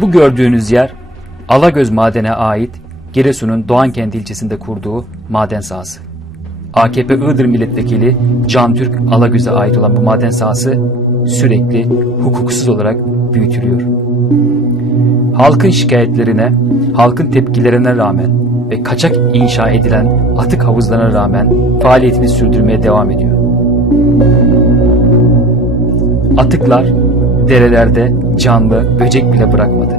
Bu gördüğünüz yer Alagöz madene ait Giresun'un Doğankent ilçesinde kurduğu maden sahası. AKP Iğdır milletvekili Can Türk Alagöz'e ait olan bu maden sahası sürekli hukuksuz olarak büyütülüyor. Halkın şikayetlerine, halkın tepkilerine rağmen ve kaçak inşa edilen atık havuzlarına rağmen faaliyetini sürdürmeye devam ediyor. Atıklar derelerde canlı böcek bile bırakmadı.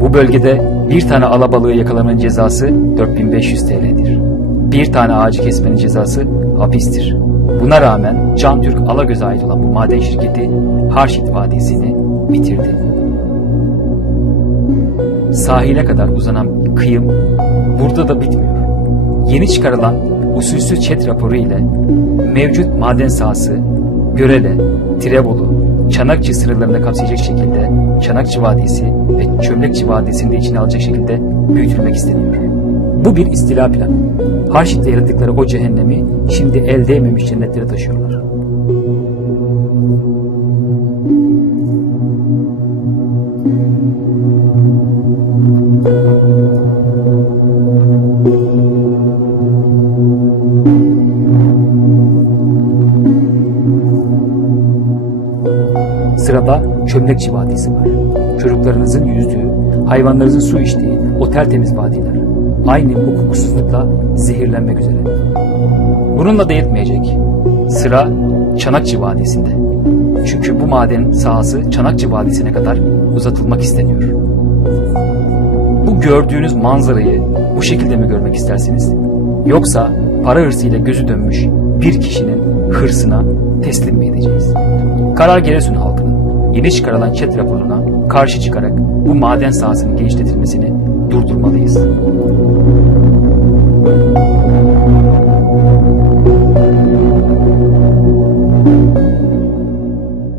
Bu bölgede bir tane alabalığı yakalamanın cezası 4500 TL'dir. Bir tane ağacı kesmenin cezası hapistir. Buna rağmen Can Türk Alagöz'e ait olan bu maden şirketi Harşit Vadisi'ni bitirdi. Sahile kadar uzanan kıyım burada da bitmiyor. Yeni çıkarılan usulsüz çet raporu ile mevcut maden sahası Görele, Tirebolu, Çanakçı sınırlarında kapsayacak şekilde Çanakçı Vadisi ve Çömlekçi Vadisi'ni de içine alacak şekilde büyütülmek isteniyor. Bu bir istila planı. Harşit'te yaratıkları o cehennemi şimdi el değmemiş cennetlere taşıyorlar. Sırada Çömlekçi Vadisi var. Çocuklarınızın yüzdüğü, hayvanlarınızın su içtiği o tertemiz vadiler. Aynı bu kokusuzlukla zehirlenmek üzere. Bununla da yetmeyecek. Sıra Çanakçı Vadisi'nde. Çünkü bu maden sahası Çanakçı Vadisi'ne kadar uzatılmak isteniyor. Bu gördüğünüz manzarayı bu şekilde mi görmek istersiniz? Yoksa para hırsıyla gözü dönmüş bir kişinin hırsına teslim mi edeceğiz? Karar Giresun halkının yeni çıkarılan çet raporuna karşı çıkarak bu maden sahasının genişletilmesini durdurmalıyız.